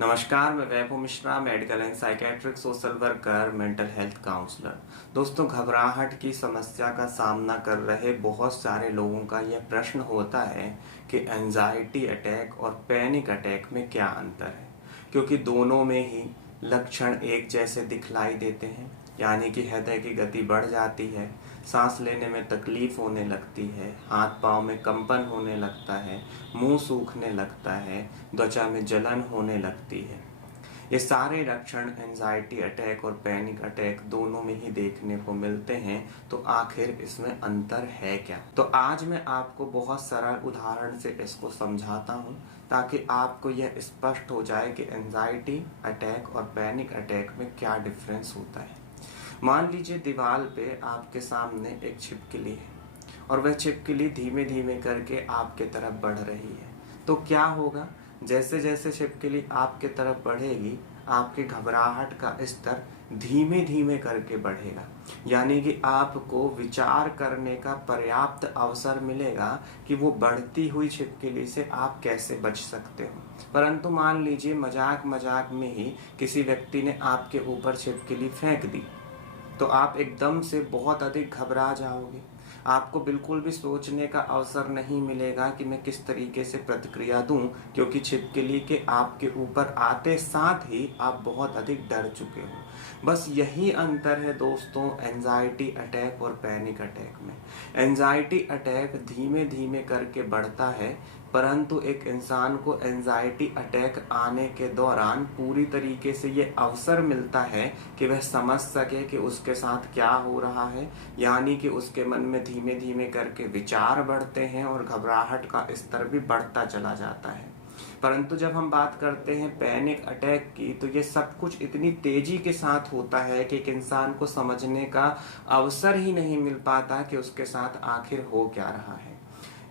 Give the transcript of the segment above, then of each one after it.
नमस्कार, मैं Vaibhav Mishra, medical and psychiatric social worker, mental health counsellor. दोस्तों, घबराहट की समस्या का सामना कर रहे बहुत सारे लोगों का यह प्रश्न होता है कि एंजाइटी अटैक और पैनिक अटैक में क्या अंतर है, क्योंकि दोनों में ही लक्षण एक जैसे दिखलाई देते हैं। यानी कि हृदय की गति बढ़ जाती है, सांस लेने में तकलीफ होने लगती है, हाथ पांव में कंपन होने लगता है, मुंह सूखने लगता है, त्वचा में जलन होने लगती है। ये सारे लक्षण एंजाइटी अटैक और पैनिक अटैक दोनों में ही देखने को मिलते हैं। तो आखिर इसमें अंतर है क्या? तो आज मैं आपको बहुत सरल उदाहरण से इसको समझाता हूँ, ताकि आपको यह स्पष्ट हो जाए कि एंजाइटी अटैक और पैनिक अटैक में क्या डिफरेंस होता है। मान लीजिए दीवार पे आपके सामने एक छिपकली है और वह छिपकली धीमे धीमे करके आपके तरफ बढ़ रही है। तो क्या होगा? जैसे जैसे छिपकली आपके तरफ बढ़ेगी, आपके घबराहट का स्तर धीमे धीमे करके बढ़ेगा। यानी कि आपको विचार करने का पर्याप्त अवसर मिलेगा कि वो बढ़ती हुई छिपकली से आप कैसे बच सकते हो। परंतु मान लीजिए मजाक मजाक में ही किसी व्यक्ति ने आपके ऊपर छिपकली फेंक दी, तो आप एकदम से बहुत अधिक घबरा जाओगे। आपको बिल्कुल भी सोचने का अवसर नहीं मिलेगा कि मैं किस तरीके से प्रतिक्रिया दूं, क्योंकि छिपकली के आपके ऊपर आते साथ ही आप बहुत अधिक डर चुके हो। बस यही अंतर है दोस्तों एंजाइटी अटैक और पैनिक अटैक में। एंजाइटी अटैक धीमे धीमे करके बढ़ता है, परंतु एक इंसान को एंजाइटी अटैक आने के दौरान पूरी तरीके से ये अवसर मिलता है कि वह समझ सके कि उसके साथ क्या हो रहा है। यानी कि उसके मन में धीमे धीमे करके विचार बढ़ते हैं और घबराहट का स्तर भी बढ़ता चला जाता है। परंतु जब हम बात करते हैं पैनिक अटैक की, तो ये सब कुछ इतनी तेजी के साथ होता है कि एक इंसान को समझने का अवसर ही नहीं मिल पाता कि उसके साथ आखिर हो क्या रहा है।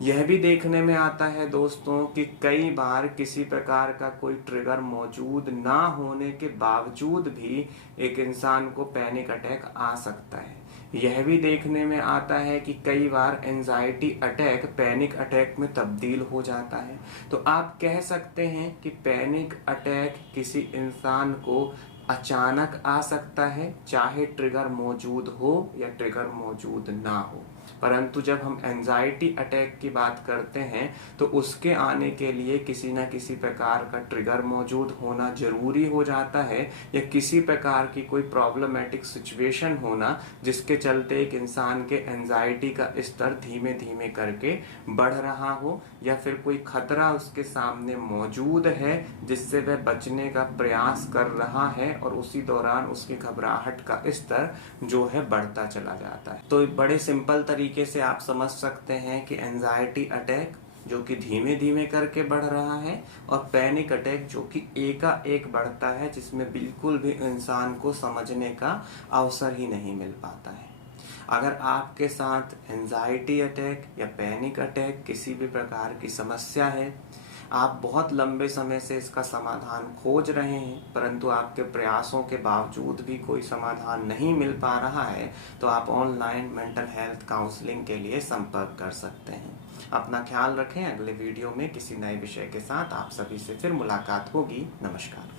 यह भी देखने में आता है दोस्तों कि कई बार किसी प्रकार का कोई ट्रिगर मौजूद ना होने के बावजूद भी एक इंसान को पैनिक अटैक आ सकता है। यह भी देखने में आता है कि कई बार एंजाइटी अटैक पैनिक अटैक में तब्दील हो जाता है। तो आप कह सकते हैं कि पैनिक अटैक किसी इंसान को अचानक आ सकता है, चाहे ट्रिगर मौजूद हो या ट्रिगर मौजूद ना हो। परंतु जब हम एंजाइटी अटैक की बात करते हैं, तो उसके आने के लिए किसी न किसी प्रकार का ट्रिगर मौजूद होना जरूरी हो जाता है, या किसी प्रकार की कोई प्रॉब्लमेटिक सिचुएशन होना जिसके चलते एक इंसान के एंजाइटी का स्तर धीमे धीमे करके बढ़ रहा हो, या फिर कोई खतरा उसके सामने मौजूद है जिससे वह बचने का प्रयास कर रहा है और उसी दौरान उसकी घबराहट का स्तर जो है बढ़ता चला जाता है। तो बड़े सिंपल तरीके से आप समझ सकते हैं कि एंजाइटी अटैक जो कि धीमे धीमे करके बढ़ रहा है, और पैनिक अटैक जो कि एकाएक बढ़ता है, जिसमें बिल्कुल भी इंसान को समझने का अवसर ही नहीं मिल पाता है। अगर आपके साथ एंजाइटी अटैक या पैनिक अटैक किसी भी प्रकार की समस्या है, आप बहुत लंबे समय से इसका समाधान खोज रहे हैं, परंतु आपके प्रयासों के बावजूद भी कोई समाधान नहीं मिल पा रहा है, तो आप ऑनलाइन मेंटल हेल्थ काउंसलिंग के लिए संपर्क कर सकते हैं। अपना ख्याल रखें। अगले वीडियो में किसी नए विषय के साथ आप सभी से फिर मुलाकात होगी। नमस्कार।